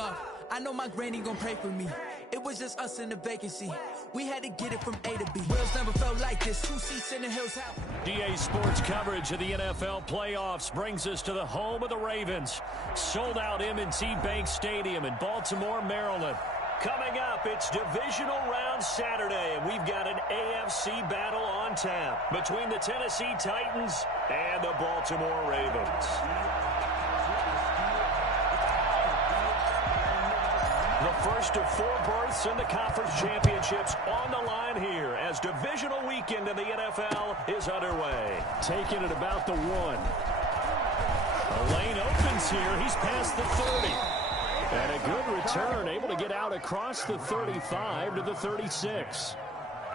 off. I know my granny gon' pray for me. It was just us in the vacancy. We had to get it from A to B. Wheels never felt like this. 2 seats in the hills. DA Sports coverage of the NFL playoffs brings us to the home of the Ravens. Sold out M&T Bank Stadium in Baltimore, Maryland. Coming up, it's divisional round Saturday, and we've got an AFC battle on tap between the Tennessee Titans and the Baltimore Ravens. The first of 4 berths in the conference championships on the line here as divisional weekend in the NFL is underway. Taking it about the 1. The lane opens here. He's past the 30. And a good return, able to get out across the 35 to the 36.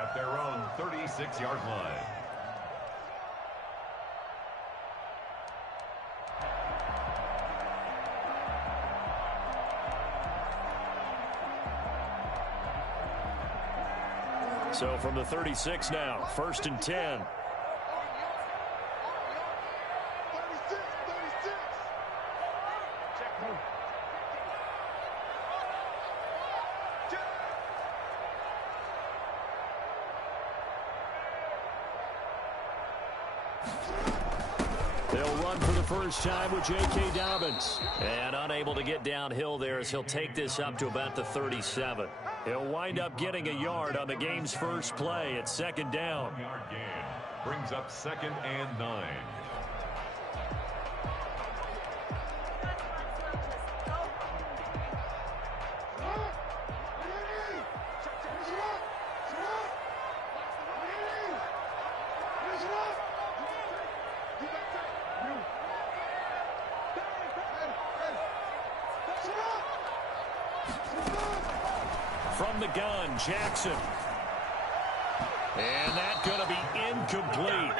At their own 36-yard line. So from the 36 now, 1st and 10. They'll run for the first time with J.K. Dobbins. And unable to get downhill there as he'll take this up to about the 37. He'll wind up getting a yard on the game's first play at 2nd down. Yard gain brings up 2nd and 9. From the gun, Jackson. And that's going to be incomplete.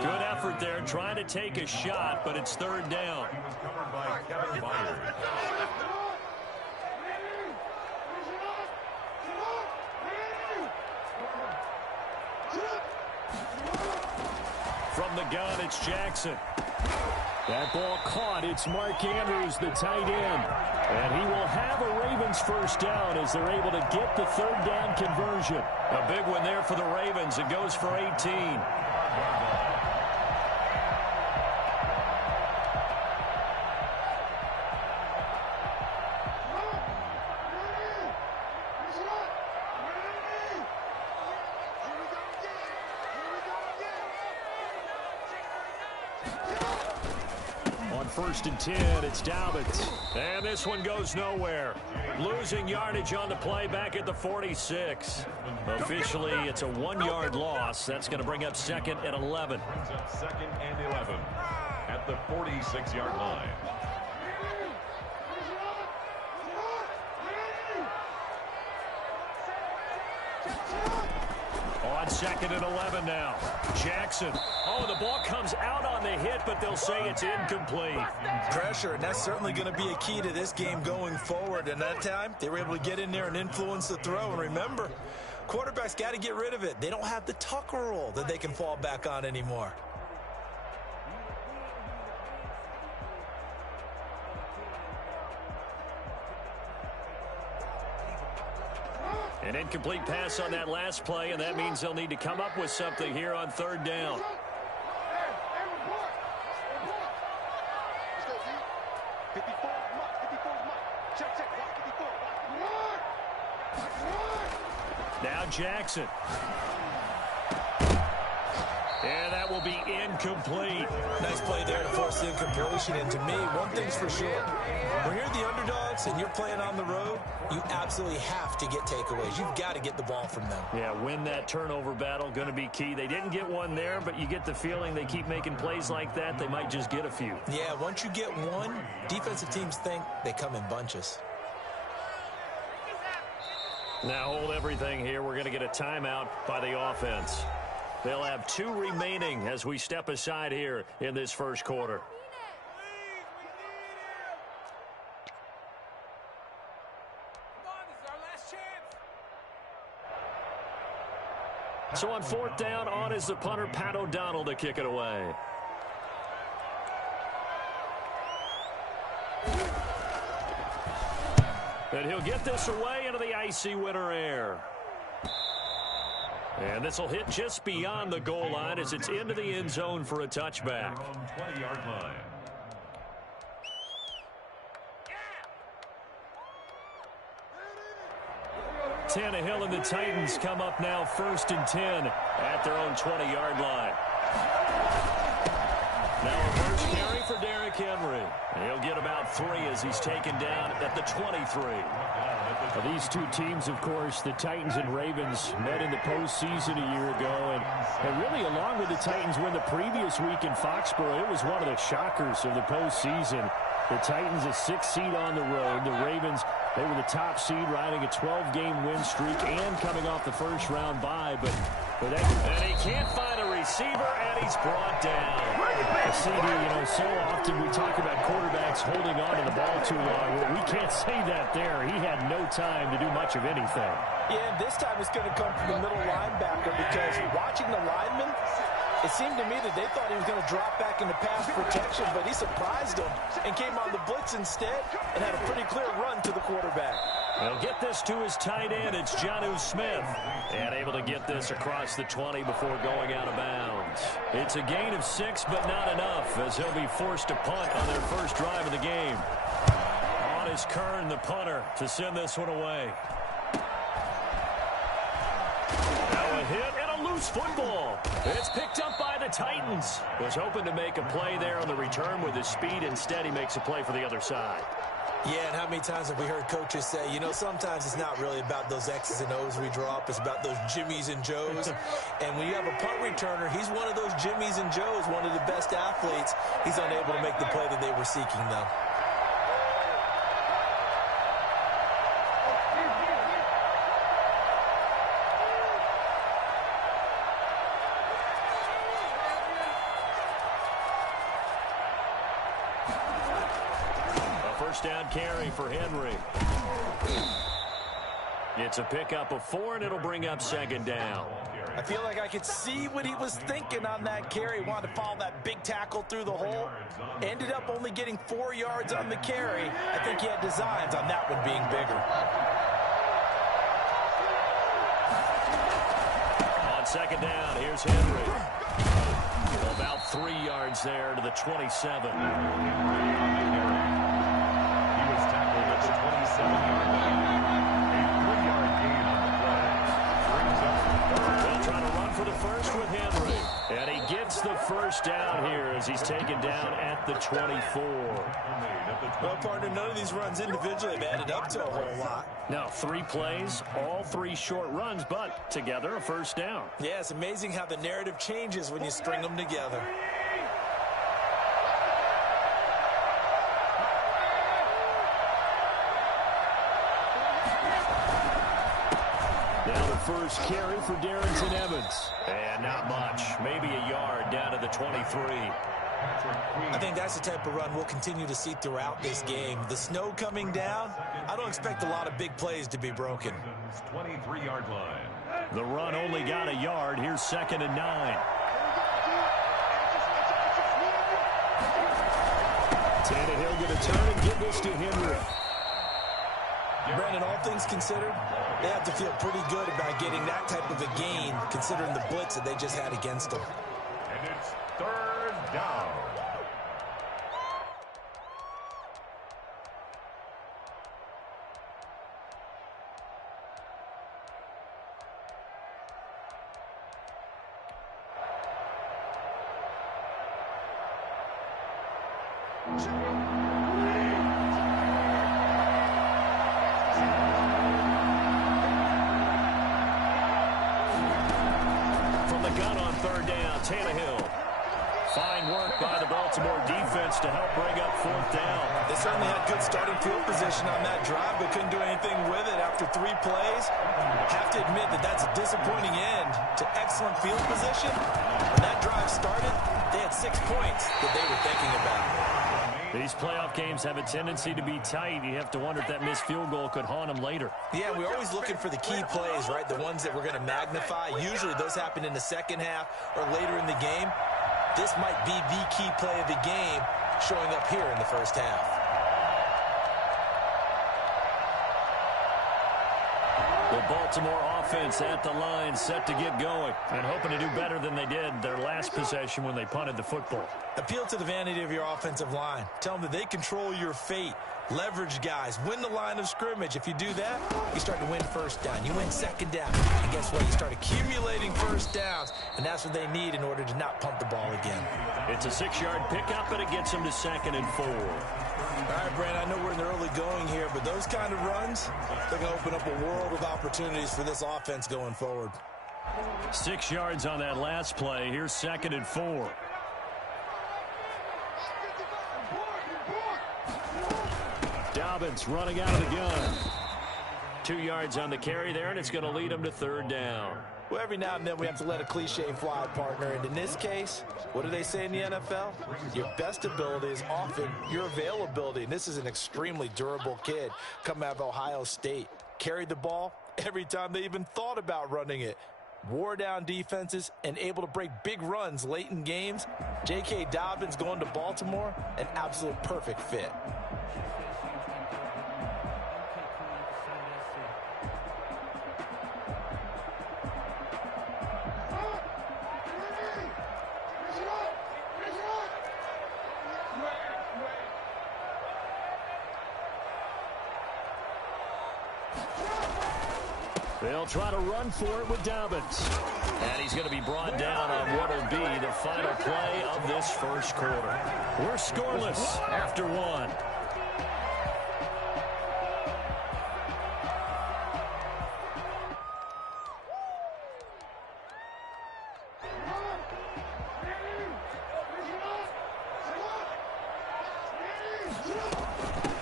Good effort there, trying to take a shot, but it's 3rd down. He was covered by Kevin Byard. From the gun, it's Jackson. That ball caught. It's Mark Andrews, the tight end. And he will have a Ravens first down as they're able to get the 3rd down conversion. A big one there for the Ravens. It goes for 18. On 1st and 10, it's Dobbins. And this one goes nowhere. Losing yardage on the play back at the 46. Officially, it's a 1-yard loss. That's going to bring up 2nd and 11. Brings up 2nd and 11 at the 46-yard line. On 2nd and 11 now. Jackson. Oh, the ball comes out on the hit, but they'll say it's incomplete. Pressure, and that's certainly going to be a key to this game going forward. And that time, they were able to get in there and influence the throw. And remember, quarterbacks got to get rid of it. They don't have the Tucker rule that they can fall back on anymore. An incomplete pass on that last play, and that means they'll need to come up with something here on 3rd down. Now Jackson. And that will be incomplete. Nice play there to force the incompletion. And to me, one thing's for sure. When you're the underdogs and you're playing on the road, you absolutely have to get takeaways. You've got to get the ball from them. Yeah, win that turnover battle, going to be key. They didn't get one there, but you get the feeling they keep making plays like that, they might just get a few. Yeah, once you get one, defensive teams think they come in bunches. Now hold everything here. We're going to get a timeout by the offense. They'll have 2 remaining as we step aside here in this first quarter. So on fourth down, on is the punter, Pat O'Donnell, to kick it away. And he'll get this away into the icy winter air. And this will hit just beyond the goal line as it's into the end zone for a touchback. 20-yard line. Tannehill and the Titans come up now 1st and 10 at their own 20-yard line. Now a first carry for Derrick Henry. He'll get about 3 as he's taken down at the 23. Well, these two teams, of course, the Titans and Ravens, met in the postseason a year ago. And really, along with the Titans win the previous week in Foxborough, it was one of the shockers of the postseason. The Titans a 6th seed on the road. The Ravens, they were the top seed, riding a 12-game win streak and coming off the first-round bye. But and he can't find a receiver, and he's brought down. CD, so often we talk about quarterbacks holding on to the ball too long. Well, we can't say that there. He had no time to do much of anything. Yeah, and this time it's going to come from the middle linebacker because watching the lineman, it seemed to me that they thought he was going to drop back into pass protection, but he surprised them and came on the blitz instead and had a pretty clear run to the quarterback. He'll get this to his tight end. It's Jonnu Smith. And able to get this across the 20 before going out of bounds. It's a gain of 6, but not enough, as he'll be forced to punt on their first drive of the game. On is Kern, the punter, to send this one away. Now a hit and a loose football. It's picked up by the Titans. Was hoping to make a play there on the return with his speed. Instead, he makes a play for the other side. Yeah, and how many times have we heard coaches say, sometimes it's not really about those X's and O's we drop. It's about those Jimmies and Joes. And when you have a punt returner, he's one of those Jimmies and Joes, one of the best athletes. He's unable to make the play that they were seeking, though. Down carry for Henry. It's a pickup of 4, and it'll bring up 2nd down. I feel like I could see what he was thinking on that carry. Wanted to follow that big tackle through the hole. Ended up only getting 4 yards on the carry. I think he had designs on that one being bigger. On 2nd down, here's Henry. About 3 yards there to the 27. At the 27-yard line. A 3-yard gain on the play. Brings up 3rd. They'll try to run for the first with Henry. And he gets the first down here as he's taken down at the 24. Well, partner, none of these runs individually have added up to a whole lot. Now, 3 plays, all 3 short runs, but together a first down. Yeah, it's amazing how the narrative changes when you string them together. First carry for Darrington Evans. And not much. Maybe a yard down to the 23. I think that's the type of run we'll continue to see throughout this game. The snow coming down, I don't expect a lot of big plays to be broken. 23-yard line. The run only got a yard. Here's 2nd and 9. Tannehill going to turn and give this to Henry. Brandon, all things considered, they have to feel pretty good about getting that type of a gain, considering the blitz that they just had against them. And it's 3rd down. From the gun on 3rd down, Tannehill. Fine work by the Baltimore defense to help bring up 4th down. They certainly had good starting field position on that drive, but couldn't do anything with it after 3 plays. Have to admit that that's a disappointing end to excellent field position. When that drive started, they had 6 points that they were thinking about. These playoff games have a tendency to be tight. You have to wonder if that missed field goal could haunt them later. Yeah, we're always looking for the key plays, right? The ones that we're going to magnify. Usually those happen in the second half or later in the game. This might be the key play of the game showing up here in the first half. The Baltimore offense at the line, set to get going, and hoping to do better than they did their last possession when they punted the football. Appeal to the vanity of your offensive line. Tell them that they control your fate. Leverage guys. Win the line of scrimmage. If you do that, you start to win first down. You win second down. And guess what? You start accumulating first downs, and that's what they need in order to not punt the ball again. It's a 6-yard pickup, and it gets them to 2nd and 4. All right, Brandon, I know we're in the early going here, but those kind of runs, they're going to open up a world of opportunities for this offense going forward. 6 yards on that last play. Here's 2nd and 4. Dobbins running out of the gun. 2 yards on the carry there, and it's going to lead them to 3rd down. Well, every now and then we have to let a cliche fly, partner. And in this case, what do they say in the NFL? Your best ability is often your availability. And this is an extremely durable kid coming out of Ohio State. Carried the ball every time they even thought about running it. Wore down defenses and able to break big runs late in games. J.K. Dobbins going to Baltimore, an absolute perfect fit. They'll try to run for it with Dobbins. And he's going to be brought down on what will be the final play of this first quarter. We're scoreless after 1.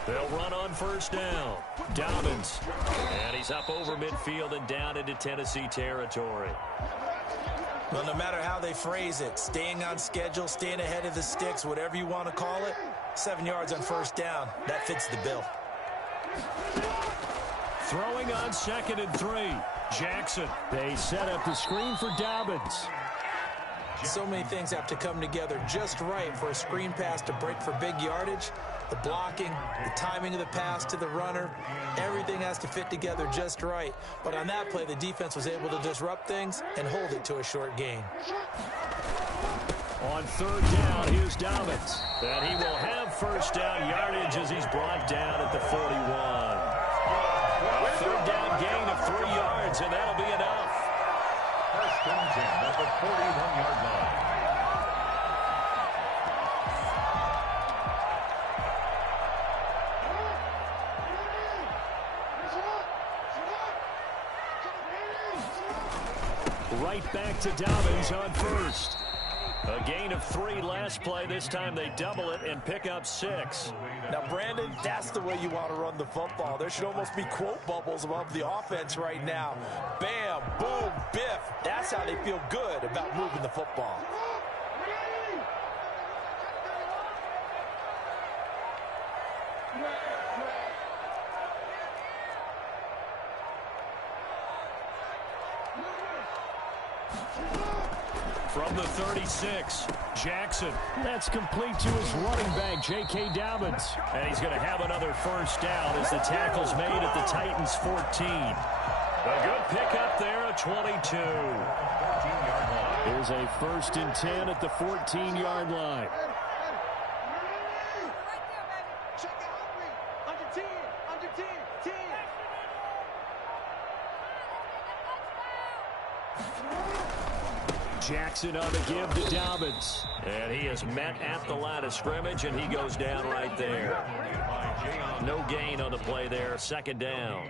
They'll run on first down. Dobbins. And he's up over midfield and down into Tennessee territory. Well, no matter how they phrase it, staying on schedule, staying ahead of the sticks, whatever you want to call it, 7 yards on first down, that fits the bill. Throwing on 2nd and 3. Jackson. They set up the screen for Dobbins. So many things have to come together just right for a screen pass to break for big yardage. The blocking, the timing of the pass to the runner, everything has to fit together just right. But on that play, the defense was able to disrupt things and hold it to a short gain. On 3rd down, here's Dobbins. And he will have first down yardage as he's brought down at the 41. A 3rd down gain of 3 yards, and that'll be enough. First and 10 at the 41-yard line. Right back to Dobbins on first. A gain of 3 last play. This time they double it and pick up 6. Now, Brandon, that's the way you want to run the football. There should almost be quote bubbles above the offense right now. Bam, boom, biff. That's how they feel good about moving the football. From the 36, Jackson. That's complete to his running back, J.K. Dobbins. And he's going to have another first down as the tackle's made at the Titans' 14. A good pickup there at 22. Here's a 1st and 10 at the 14-yard line. Jackson on the give to Dobbins. And he is met at the line of scrimmage, and he goes down right there. No gain on the play there, 2nd down.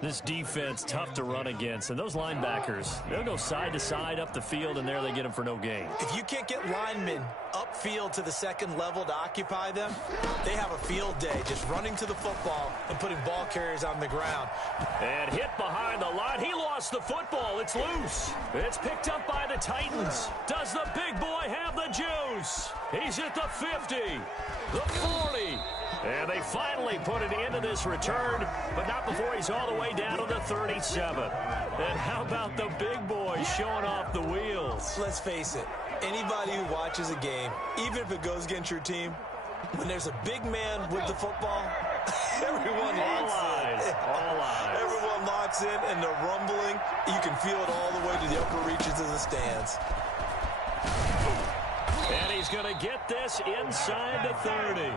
This defense, tough to run against. And those linebackers, they'll go side to side up the field, and there they get them for no gain. If you can't get linemen upfield to the 2nd level to occupy them, they have a field day just running to the football and putting ball carriers on the ground. And hit behind the line. He lost lost the football. It's loose. It's picked up by the Titans. Does the big boy have the juice? He's at the 50, the 40. And they finally put it into this return, but not before he's all the way down to the 37. And how about the big boy showing off the wheels? Let's face it, anybody who watches a game, even if it goes against your team, when there's a big man with the football, everyone locks in. All eyes. Everyone locks in, and they're rumbling. You can feel it all the way to the upper reaches of the stands. And he's going to get this inside the 30.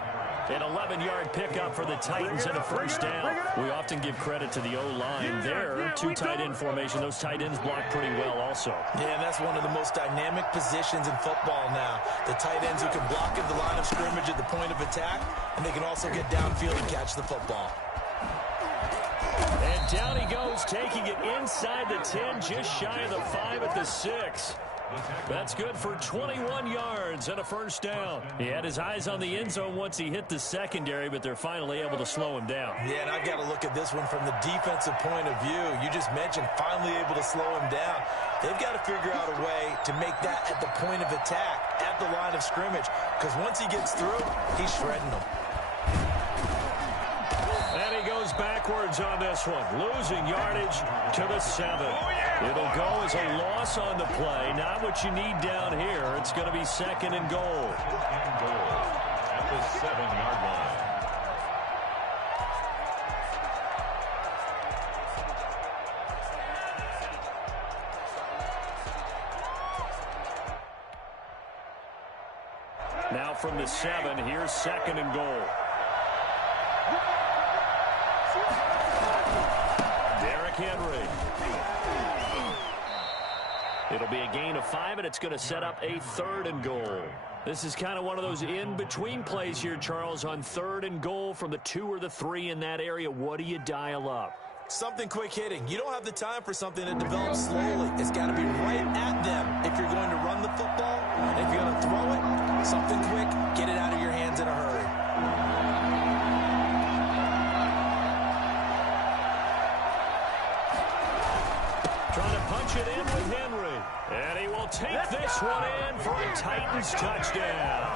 An 11-yard pickup for the Titans and a first down. We often give credit to the O-line there. Two tight end formation. Those tight ends block pretty well also. Yeah, and that's one of the most dynamic positions in football now. The tight ends who can block at the line of scrimmage at the point of attack, and they can also get downfield and catch the football. And down he goes, taking it inside the 10, just shy of the 5 at the 6. That's good for 21 yards and a first down. He had his eyes on the end zone once he hit the secondary, but they're finally able to slow him down. Yeah, and I've got to look at this one from the defensive point of view. You just mentioned finally able to slow him down. They've got to figure out a way to make that at the point of attack, at the line of scrimmage, because once he gets through, he's shredding them. And he goes backwards on this one, losing yardage to the 7. It'll go as a loss on the play. Not what you need down here. It's going to be second and goal. At the 7-yard line. Now from the 7, here's second and goal. Derrick Henry. It'll be a gain of 5, and it's going to set up a third and goal. This is kind of one of those in-between plays here, Charles, on third and goal from the 2 or the 3 in that area. What do you dial up? Something quick hitting. You don't have the time for something that develops slowly. It's got to be right at them if you're going to run the football. And if you're going to throw it, something quick, get it out of your hands in a hurry. Trying to punch it in with Henry. And he will take this one in for a Titans touchdown.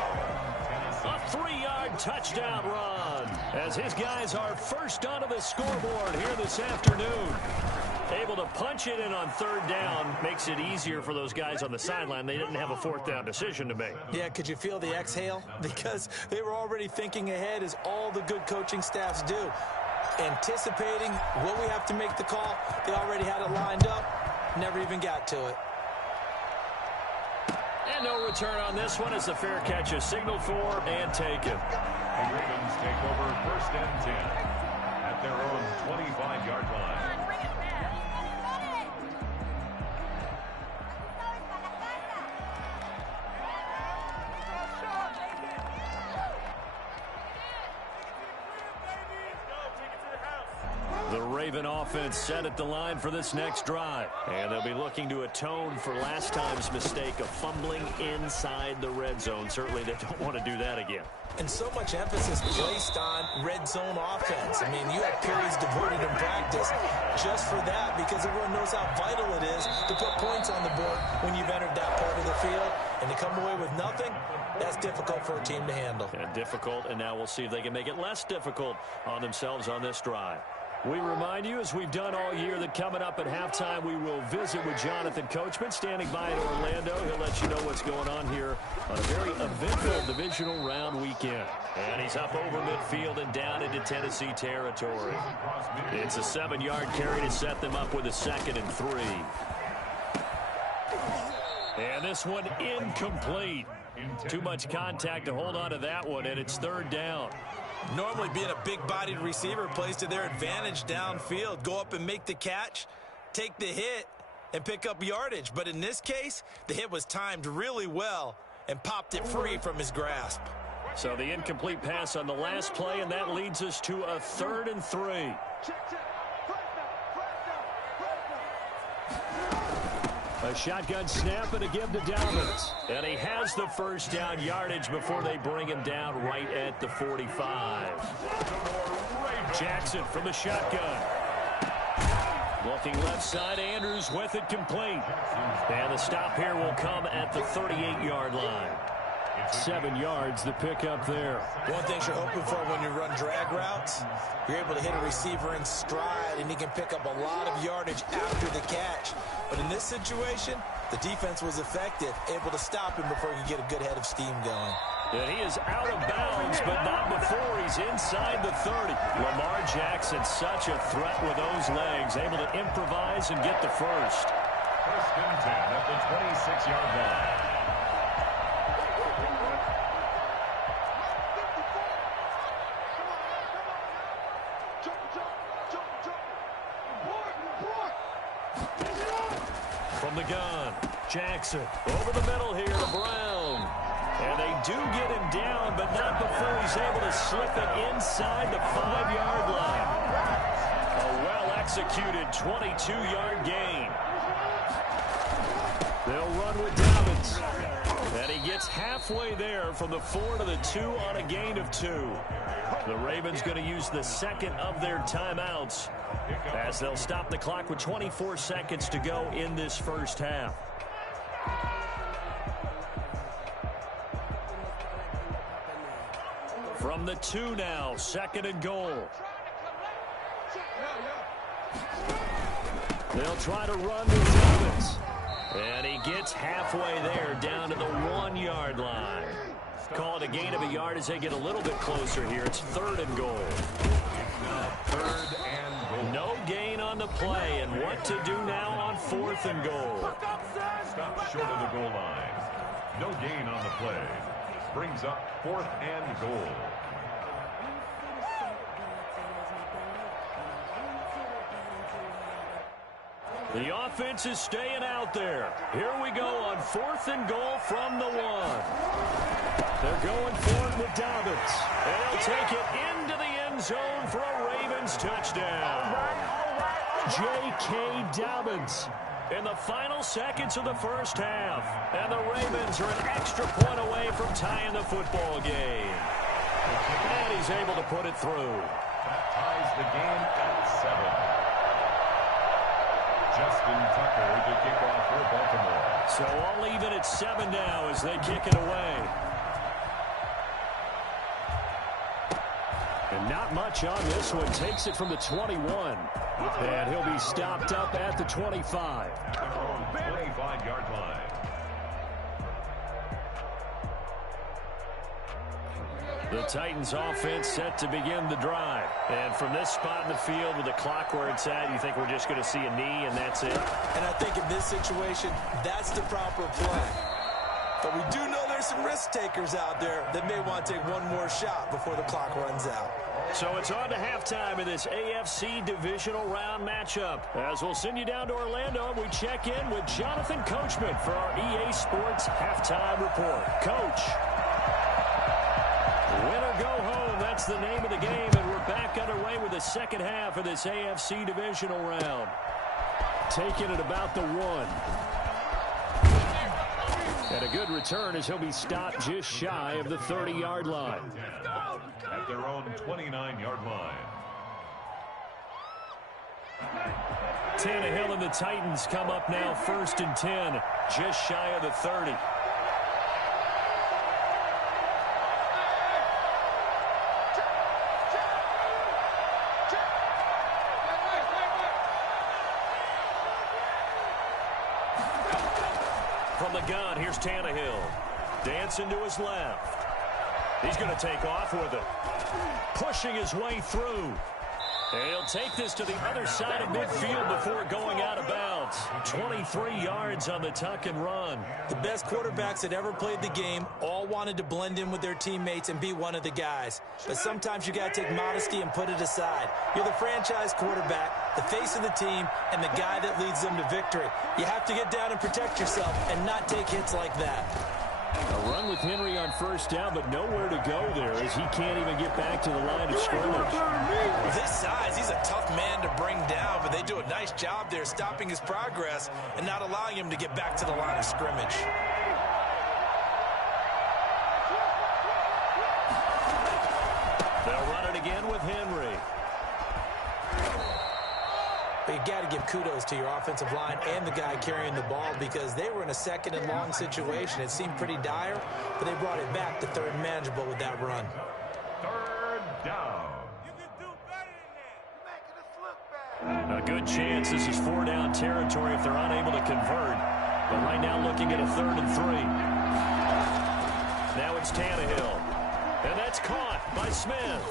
A 3-yard touchdown run as his guys are first onto the scoreboard here this afternoon. Able to punch it in on third down makes it easier for those guys on the sideline. They didn't have a fourth down decision to make. Yeah, could you feel the exhale? Because they were already thinking ahead, as all the good coaching staffs do. Anticipating, will we have to make the call? They already had it lined up. Never even got to it. And no return on this one as the fair catch is signaled for and taken. The Ravens take over first and 10 at their own 25-yard line. The Raven offense set at the line for this next drive. And they'll be looking to atone for last time's mistake of fumbling inside the red zone. Certainly they don't want to do that again. And so much emphasis placed on red zone offense. I mean, you have periods devoted in practice just for that, because everyone knows how vital it is to put points on the board when you've entered that part of the field. And to come away with nothing, that's difficult for a team to handle. And difficult, and now we'll see if they can make it less difficult on themselves on this drive. We remind you, as we've done all year, that coming up at halftime, we will visit with Jonathan Coachman, standing by in Orlando. He'll let you know what's going on here on a very eventful divisional round weekend. And he's up over midfield and down into Tennessee territory. It's a 7-yard carry to set them up with a second and 3. And this one incomplete. Too much contact to hold on to that one, and it's third down. Normally being a big-bodied receiver plays to their advantage downfield. Go up and make the catch, take the hit, and pick up yardage. But in this case, the hit was timed really well and popped it free from his grasp. So the incomplete pass on the last play, and that leads us to a third and 3. A shotgun snap and a give to Dalvin. And he has the first down yardage before they bring him down right at the 45. Jackson from the shotgun. Will Looking left side, Andrews with it complete. And the stop here will come at the 38-yard line. 7 yards, the pickup there. One thing you're hoping for when you run drag routes, you're able to hit a receiver in stride, and he can pick up a lot of yardage after the catch. But in this situation, the defense was effective, able to stop him before he could get a good head of steam going. And he is out of bounds, but not before he's inside the 30. Lamar Jackson, such a threat with those legs, able to improvise and get the first. First and 10 at the 26-yard line. From the gun, Jackson over the middle here to Brown. And they do get him down, but not before he's able to slip it inside the 5-yard line. A well-executed 22-yard gain. They'll run with Dobbins. And he gets halfway there from the 4 to the 2 on a gain of 2. The Ravens going to use the second of their timeouts as they'll stop the clock with 24 seconds to go in this first half. From the 2 now, 2nd and goal. They'll try to run with Dobbins. And he gets halfway there down to the 1-yard line. Call it a gain of a yard as they get a little bit closer here. It's 3rd and goal. 3rd and goal. No gain on the play, and what to do now on 4th and goal. Stop short of the goal line. No gain on the play. Brings up 4th and goal. The offense is staying out there. Here we go on 4th and goal from the 1. They're going for it with Dobbins. And he'll take it into the end zone for a Ravens touchdown. J.K. Dobbins in the final seconds of the first half. And the Ravens are an extra point away from tying the football game. And he's able to put it through. That ties the game at 7. Justin Tucker to kick off for Baltimore. So all even at 7 now as they kick it away. And not much on this one. Takes it from the 21. And he'll be stopped up at the 25. At their own 25-yard line. The Titans offense set to begin the drive. And from this spot in the field with the clock where it's at, you think we're just going to see a knee and that's it? And I think in this situation, that's the proper play. But we do know there's some risk takers out there that may want to take one more shot before the clock runs out. So it's on to halftime in this AFC divisional round matchup. As we'll send you down to Orlando, we check in with Jonathan Coachman for our EA Sports Halftime Report. Coach. Win or go home, that's the name of the game, and we're back underway with the second half of this AFC divisional round. Taking it about the 1. And a good return as he'll be stopped just shy of the 30-yard line. At their own 29-yard line. Tannehill and the Titans come up now 1st and 10, just shy of the 30. From the gun, here's Tannehill. Dancing to his left. He's going to take off with it. Pushing his way through. And he'll take this to the other side of midfield before going out of bounds. 23 yards on the tuck and run. The best quarterbacks that ever played the game all wanted to blend in with their teammates and be one of the guys. But sometimes you got to take modesty and put it aside. You're the franchise quarterback, the face of the team, and the guy that leads them to victory. You have to get down and protect yourself and not take hits like that. A run with Henry on 1st down, but nowhere to go there as he can't even get back to the line of scrimmage. With his size, he's a tough man to bring down, but they do a nice job there stopping his progress and not allowing him to get back to the line of scrimmage. They'll run it again with Henry. Big got to give kudos to your offensive line and the guy carrying the ball because they were in a second and long situation. It seemed pretty dire, but they brought it back to third and manageable with that run. Third down. A good chance this is 4-down territory if they're unable to convert. But right now looking at a 3rd and 3. Now it's Tannehill. And that's caught by Smith.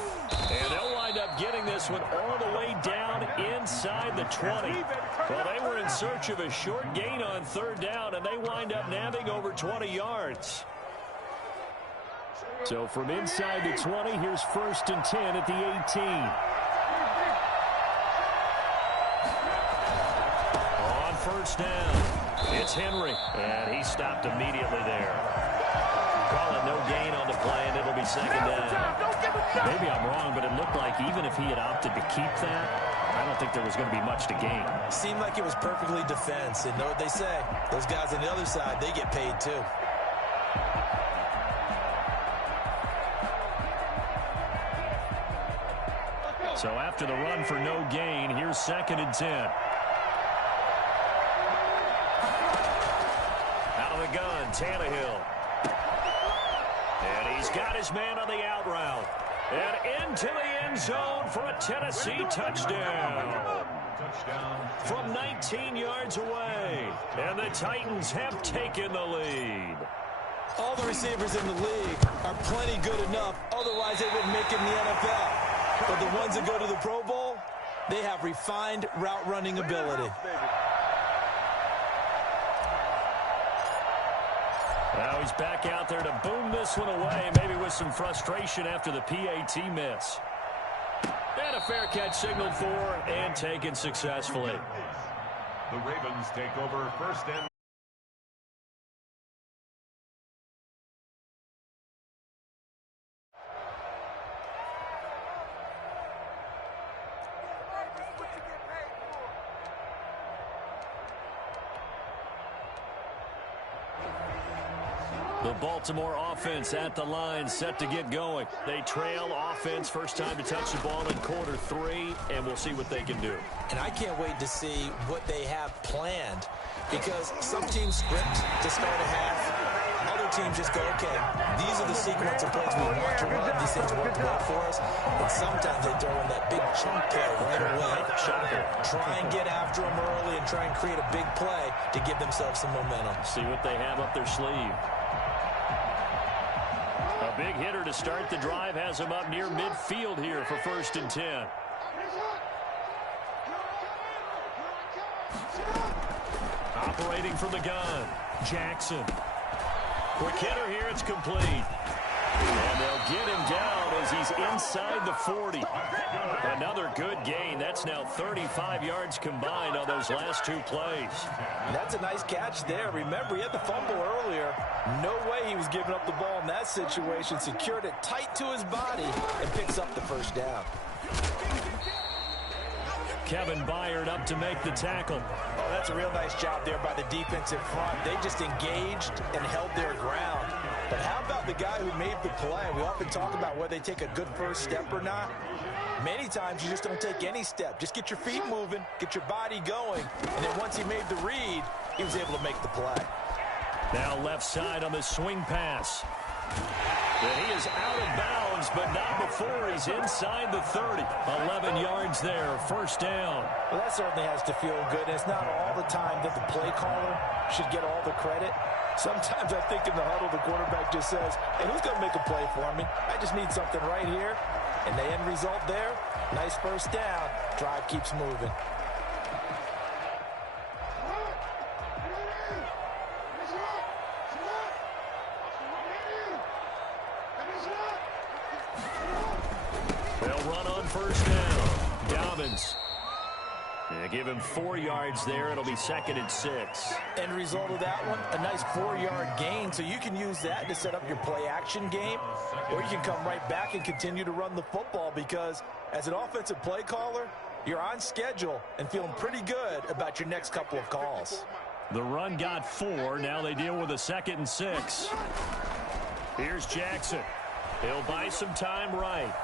And they'll wind up getting this one all the way down inside the 20. Well, they were in search of a short gain on 3rd down, and they wind up nabbing over 20 yards. So from inside the 20, here's 1st and 10 at the 18. On 1st down, it's Henry, and he stopped immediately there. Call it no gain on the play, and it'll be 2nd down. Maybe I'm wrong, but it looked like even if he had opted to keep that, I don't think there was going to be much to gain. Seemed like it was perfectly defense, and know what they say. Those guys on the other side, they get paid too. So after the run for no gain, here's 2nd and 10. Out of the gun, Tannehill. And he's got his man on the out route. And into the end zone for a Tennessee touchdown. From 19 yards away. And the Titans have taken the lead. All the receivers in the league are plenty good enough. Otherwise, they wouldn't make it in the NFL. But the ones that go to the Pro Bowl, they have refined route running ability. Now he's back out there to boom this one away, maybe with some frustration after the PAT miss. And a fair catch signaled for and taken successfully. The Ravens take over 1st and The Baltimore offense at the line, set to get going. They trail offense, first time to touch the ball in quarter 3, and we'll see what they can do. And I can't wait to see what they have planned because some teams script to start a half. Other teams just go, okay, these are the sequence of plays we want to run. These things work well for us. And sometimes they throw in that big chunk play right away. Shocker. Try and get after them early and try and create a big play to give themselves some momentum. See what they have up their sleeve. A big hitter to start the drive has him up near midfield here for 1st and 10. Operating from the gun, Jackson. Quick hitter here, it's complete. And they'll get him down as he's inside the 40. Another good gain. That's now 35 yards combined on those last 2 plays. That's a nice catch there. Remember, he had the fumble earlier. No way he was giving up the ball in that situation. Secured it tight to his body and picks up the 1st down. Kevin Byard up to make the tackle. Oh, that's a real nice job there by the defensive front. They just engaged and held their ground. But how about the guy who made the play? We often talk about whether they take a good first step or not. Many times you just don't take any step. Just get your feet moving, get your body going, and then once he made the read, he was able to make the play. Now left side on the swing pass. And he is out of bounds, but not before he's inside the 30. 11 yards there, 1st down. Well, that certainly has to feel good. And it's not all the time that the play caller should get all the credit. Sometimes I think in the huddle, the quarterback just says, hey, who's going to make a play for me? I just need something right here. And the end result there, nice 1st down. Drive keeps moving. They'll run on 1st down. Dobbins. They give him 4 yards there. It'll be 2nd and 6. End result of that one, a nice 4-yard gain. So you can use that to set up your play-action game, or you can come right back and continue to run the football because as an offensive play caller, you're on schedule and feeling pretty good about your next couple of calls. The run got 4. Now they deal with a 2nd and 6. Here's Jackson. He'll buy some time right.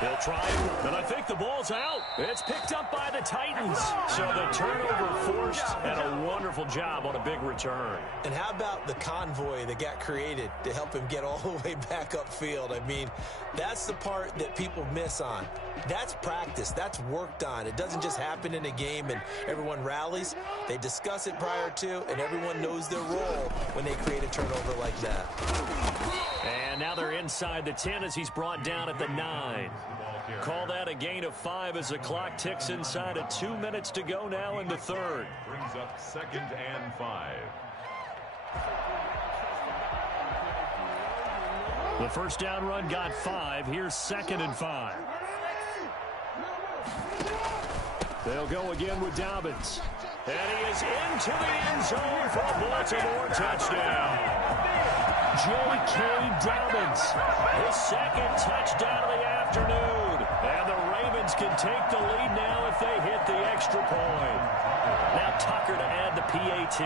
He'll try it, and I think the ball's out. It's picked up by the Titans. So the turnover forced, and a wonderful job on a big return. And how about the convoy that got created to help him get all the way back upfield? I mean, that's the part that people miss on. That's practice. That's worked on. It doesn't just happen in a game and everyone rallies. They discuss it prior to, and everyone knows their role when they create a turnover like that. And now they're inside the 10 as he's brought down at the 9. Call that a gain of 5 as the clock ticks inside of 2 minutes to go now in the third. Brings up 2nd and 5. The first down run got 5. Here's 2nd and 5. They'll go again with Dobbins. And he is into the end zone for a Baltimore touchdown. J.K. Dobbins, his second touchdown of the afternoon. And the Ravens can take the lead now if they hit the extra point. Now Tucker to add the PAT.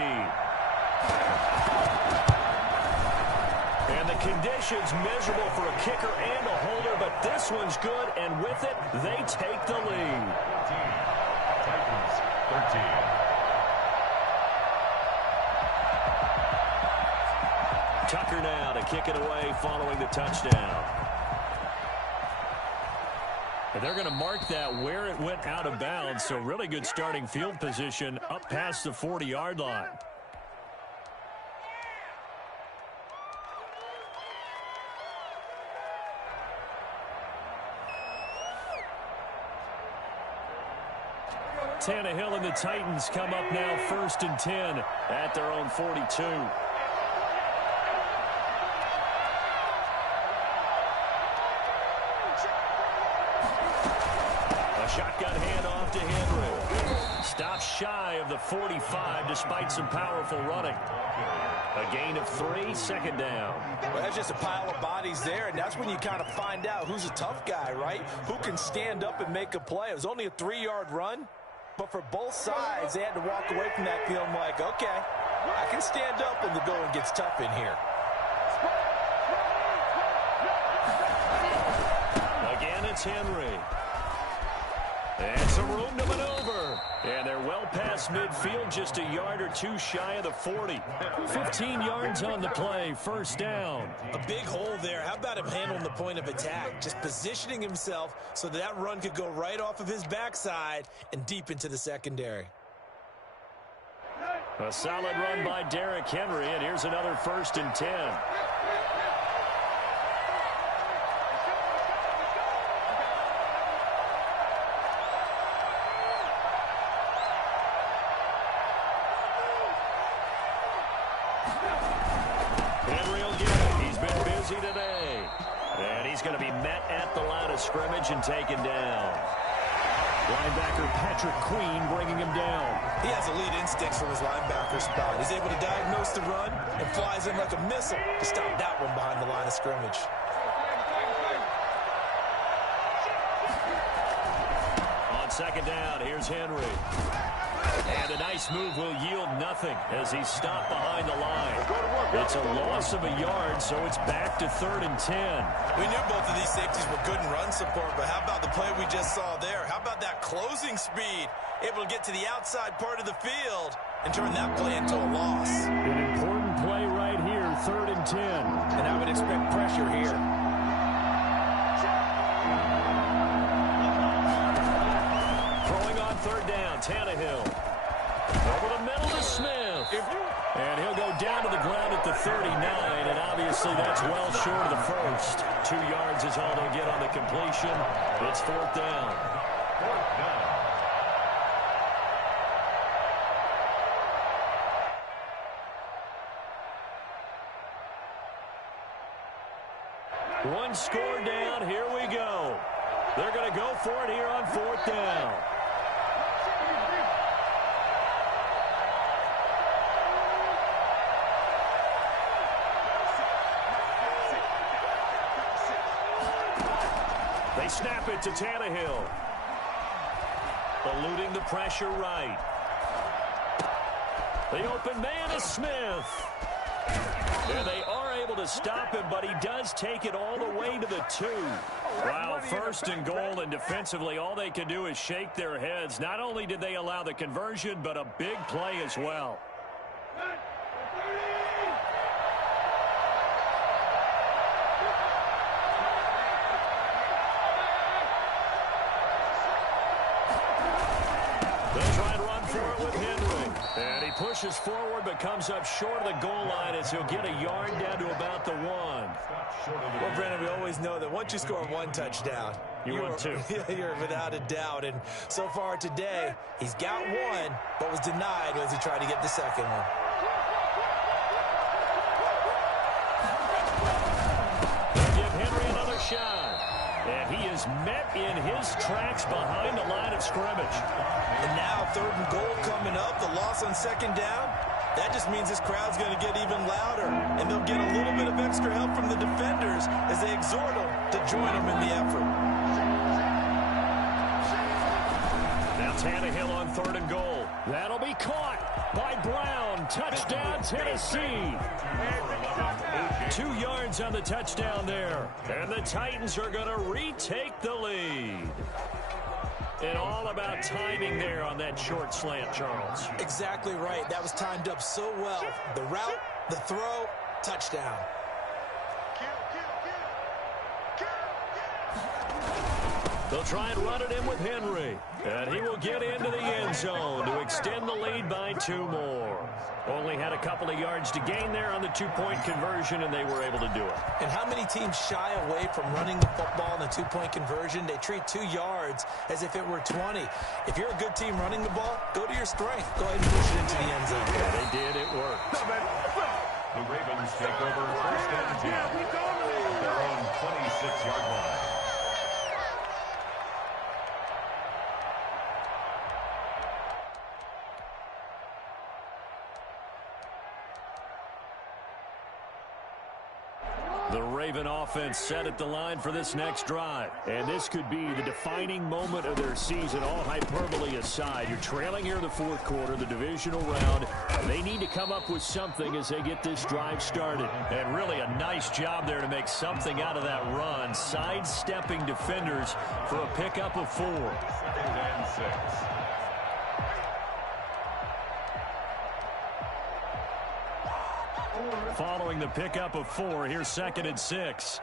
And the conditions miserable for a kicker and a holder, but this one's good, and with it, they take the lead. Titans 13. Tucker now to kick it away following the touchdown. And they're going to mark that where it went out of bounds, so really good starting field position up past the 40-yard line. Tannehill and the Titans come up now 1st and 10 at their own 42. Shotgun handoff to Henry. Stops shy of the 45 despite some powerful running. A gain of 3, 2nd down. Well, that's just a pile of bodies there, and that's when you kind of find out who's a tough guy, right? Who can stand up and make a play. It was only a 3-yard run, but for both sides, they had to walk away from that feeling like, okay, I can stand up when the going gets tough in here. Again, it's Henry. And some room to maneuver. And they're well past midfield, just a yard or two shy of the 40. 15 yards on the play, 1st down. A big hole there. How about him handling the point of attack? Just positioning himself so that run could go right off of his backside and deep into the secondary. A solid run by Derrick Henry, and here's another 1st and 10. Today. And he's going to be met at the line of scrimmage and taken down. Linebacker Patrick Queen bringing him down. He has elite instincts from his linebacker spot. He's able to diagnose the run and flies in like a missile to stop that one behind the line of scrimmage. On 2nd down, here's Henry. And a nice move will yield nothing as he's stopped behind the line. It's a loss of a yard, so it's back to 3rd and 10. We knew both of these safeties were good in run support, but how about the play we just saw there? How about that closing speed? Able to get to the outside part of the field and turn that play into a loss. An important play right here, 3rd and 10. And I would expect pressure here. Throwing on 3rd down, Tannehill. Over the middle to Smith. And he'll go down to the ground at the 39, and obviously that's well short of the first. 2 yards is all they'll get on the completion. It's 4th down. 4th down. One score down, here we go. They're going to go for it here on 4th down. They snap it to Tannehill. Eluding the pressure right. The open man is Smith. And they are able to stop him, but he does take it all the way to the 2. Wow, first and goal, and defensively, all they can do is shake their heads. Not only did they allow the conversion, but a big play as well. They'll try and run for it with Henry. And he pushes forward but comes up short of the goal line as he'll get a yard down to about the 1. Well, Brandon, we always know that once you score 1 touchdown, you won 2. You're without a doubt. And so far today, he's got 1, but was denied as he tried to get the second one. They'll give Henry another shot. And he is met in his tracks behind the line of scrimmage. And now 3rd and goal coming up. The loss on 2nd down. That just means this crowd's going to get even louder. And they'll get a little bit of extra help from the defenders as they exhort them to join them in the effort. Now Tannehill on 3rd and goal. That'll be caught by Brown. Touchdown, Tennessee. 2 yards on the touchdown there. And the Titans are going to retake the lead. And all about timing there on that short slant, Charles. Exactly right. That was timed up so well. The route, the throw, touchdown. They'll try and run it in with Henry. And he will get into the end zone to extend the lead by 2 more. Only had a couple of yards to gain there on the 2-point conversion, and they were able to do it. And how many teams shy away from running the football in a 2-point conversion? They treat 2 yards as if it were 20. If you're a good team running the ball, go to your strength. Go ahead and push it into the end zone. Yeah, they did. It worked. The Ravens take over 1st and 10. Their own 26-yard line. The Raven offense set at the line for this next drive. And this could be the defining moment of their season, all hyperbole aside. You're trailing here in the 4th quarter, the divisional round. They need to come up with something as they get this drive started. And really a nice job there to make something out of that run, sidestepping defenders for a pickup of 4. 2nd and 6. Following the pickup of 4, here's 2nd and 6.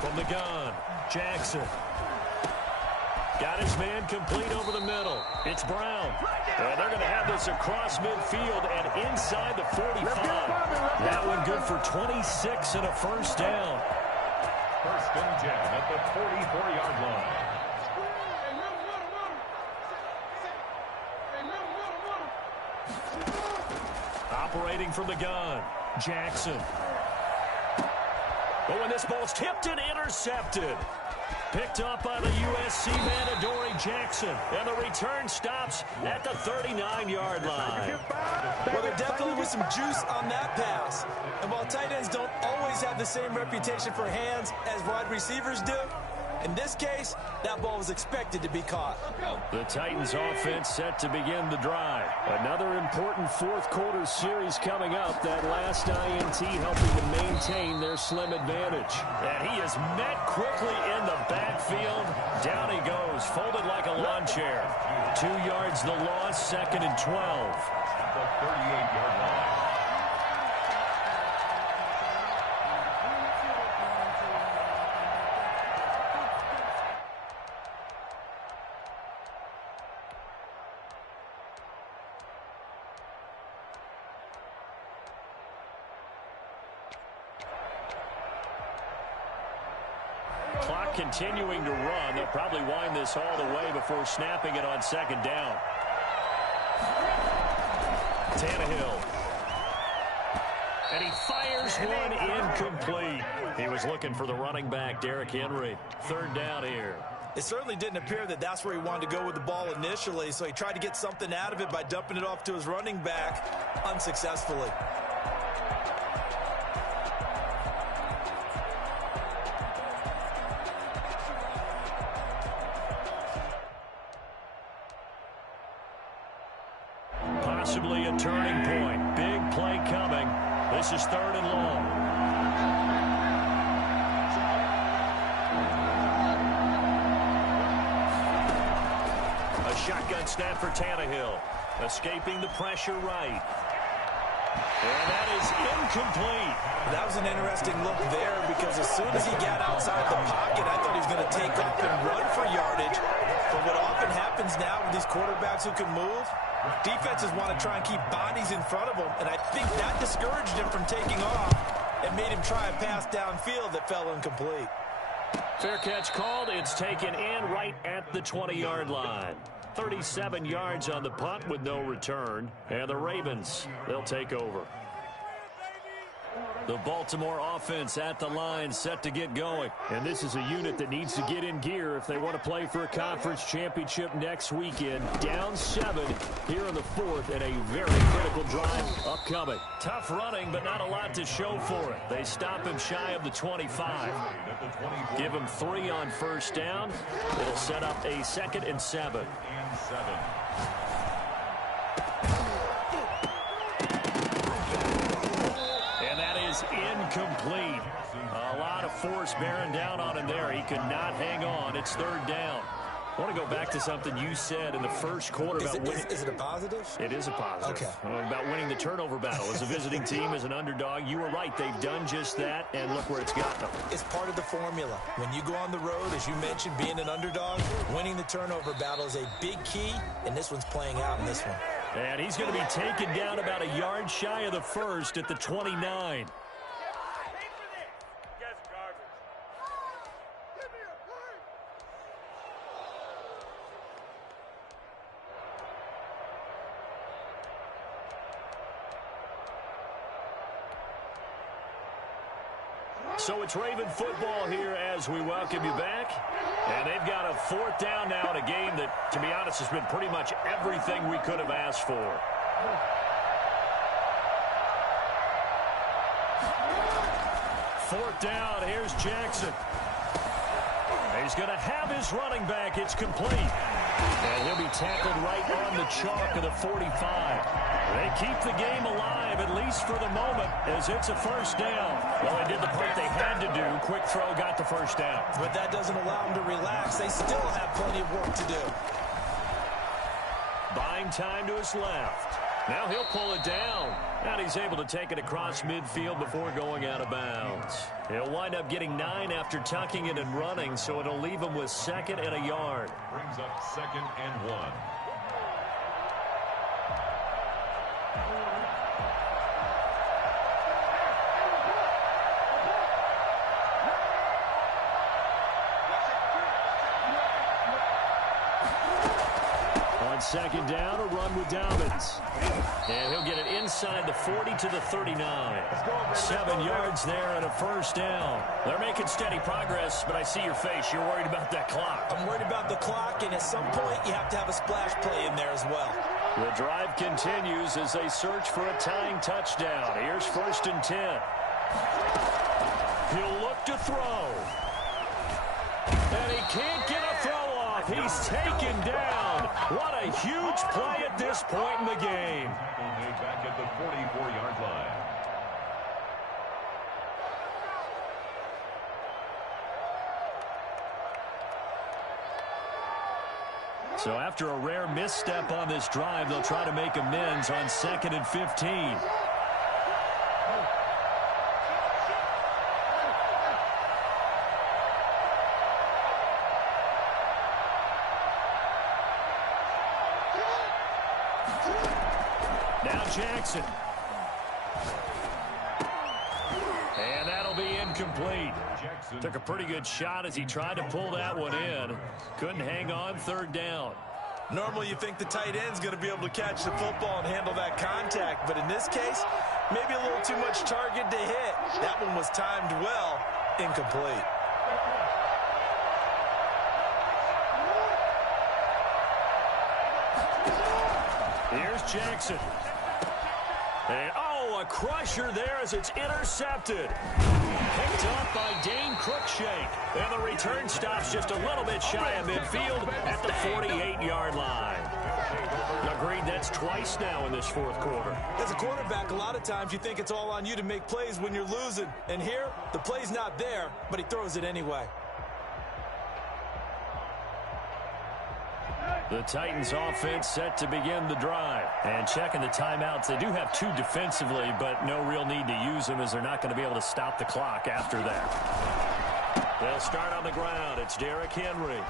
From the gun, Jackson. Got his man complete over the middle. It's Brown. And they're going to have this across midfield and inside the 45. That one good for 26 and a 1st down. 1st and 10 at the 44-yard line. Operating from the gun, Jackson. Oh, and this ball's tipped and intercepted. Picked up by the USC man, Adoree Jackson. And the return stops at the 39-yard line. Well, there definitely was some juice on that pass. And while tight ends don't always have the same reputation for hands as wide receivers do, in this case, that ball was expected to be caught. The Titans offense set to begin the drive. Another important 4th quarter series coming up. That last INT helping to maintain their slim advantage. And he is met quickly in the backfield. Down he goes, folded like a lawn chair. 2 yards the loss, 2nd and 12. The 38-yard line. Clock continuing to run. They'll probably wind this all the way before snapping it on 2nd down. Tannehill. And he fires one incomplete. He was looking for the running back, Derrick Henry. 3rd down here. It certainly didn't appear that that's where he wanted to go with the ball initially, so he tried to get something out of it by dumping it off to his running back unsuccessfully. possibly a turning point. Big play coming. This is 3rd and long. A shotgun snap for Tannehill. Escaping the pressure right. And that is incomplete. That was an interesting look there because as soon as he got outside the pocket, I thought he was going to take off and run for yardage. But what often happens now with these quarterbacks who can move, defenses want to try and keep bodies in front of them, and I think that discouraged him from taking off and made him try a pass downfield that fell incomplete. Fair catch called. It's taken in right at the 20-yard line. 37 yards on the punt with no return. And the Ravens, they'll take over. The Baltimore offense at the line, set to get going. And this is a unit that needs to get in gear if they want to play for a conference championship next weekend. Down 7 here in the 4th, and a very critical drive upcoming. Tough running, but not a lot to show for it. They stop him shy of the 25. Give him 3 on 1st down. It'll set up a 2nd and 7. Incomplete. A lot of force bearing down on him there. He could not hang on. It's 3rd down. I want to go back to something you said in the first quarter about winning. Is it a positive? It is a positive. Okay. About winning the turnover battle. As a visiting team, as an underdog, you were right. They've done just that, and look where it's got them. It's part of the formula. When you go on the road, as you mentioned, being an underdog, winning the turnover battle is a big key, and this one's playing out in this one. And he's going to be taken down about a yard shy of the 1st at the 29. So it's Raven football here as we welcome you back. And they've got a 4th down now in a game that, to be honest, has been pretty much everything we could have asked for. 4th down. Here's Jackson. He's going to have his running back. It's complete. And he'll be tackled right on the chalk of the 45. They keep the game alive, at least for the moment, as it's a 1st down. Well, they did the part they had to do. Quick throw got the 1st down. But that doesn't allow them to relax. They still have plenty of work to do. Buying time to his left. Now he'll pull it down. And he's able to take it across midfield before going out of bounds. He'll wind up getting 9 after tucking it and running, so it'll leave him with 2nd and a yard. Brings up 2nd and 1. On 2nd down, a run with Dobbins. And he'll get it inside the 40 to the 39. 7 yards there and a 1st down. They're making steady progress, but I see your face. You're worried about that clock. I'm worried about the clock, and at some point you have to have a splash play in there as well. The drive continues as they search for a tying touchdown. Here's 1st and 10. He'll look to throw. And he can't get a throw off. He's taken down. What a huge play at this point in the game. Back at the 44-yard line. So after a rare misstep on this drive, they'll try to make amends on 2nd and 15. Now Jackson. And that'll be incomplete. Took a pretty good shot as he tried to pull that one in. Couldn't hang on 3rd down. Normally you think the tight end's going to be able to catch the football and handle that contact, but in this case, maybe a little too much target to hit. That one was timed well, incomplete. Here's Jackson. And, oh, a crusher there as it's intercepted. Picked up by Dane Cruikshank. And the return stops just a little bit shy of midfield at the 48-yard line. Agreed, that's twice now in this fourth quarter. As a quarterback, a lot of times you think it's all on you to make plays when you're losing. And here, the play's not there, but he throws it anyway. The Titans offense set to begin the drive. And checking the timeouts, they do have 2 defensively, but no real need to use them as they're not going to be able to stop the clock after that. They'll start on the ground. It's Derrick Henry.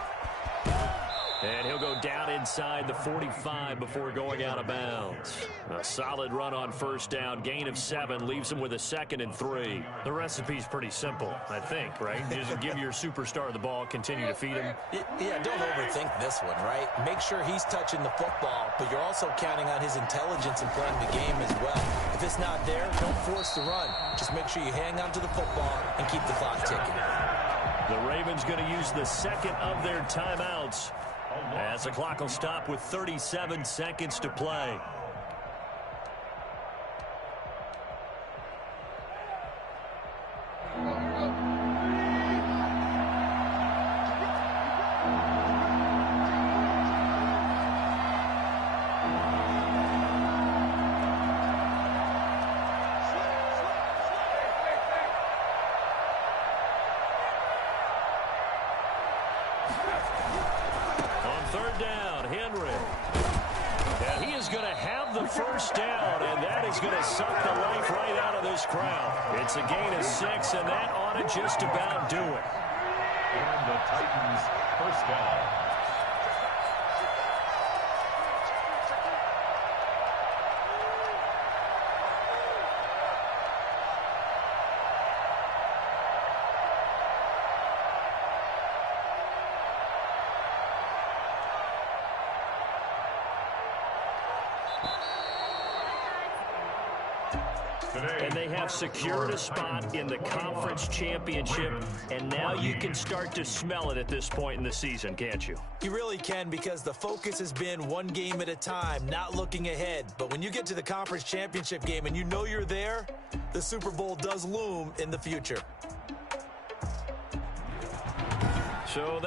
And he'll go down inside the 45 before going out of bounds. A solid run on first down. Gain of 7 leaves him with a 2nd and 3. The recipe's pretty simple, I think, right? Just give your superstar the ball, continue to feed him. Yeah, don't overthink this one, right? Make sure he's touching the football, but you're also counting on his intelligence in playing the game as well. If it's not there, don't force the run. Just make sure you hang on to the football and keep the clock ticking. The Ravens going to use the 2nd of their timeouts, as the clock will stop with 37 seconds to play. Third down, Henry. And he is going to have the first down, and that is going to suck the life right out of this crowd. It's a gain of 6, and that ought to just about do it. And the Titans first down. And they have secured a spot in the conference championship, and now you can start to smell it at this point in the season, can't you? You really can, because the focus has been one game at a time, not looking ahead. But when you get to the conference championship game and you know you're there, the Super Bowl does loom in the future. So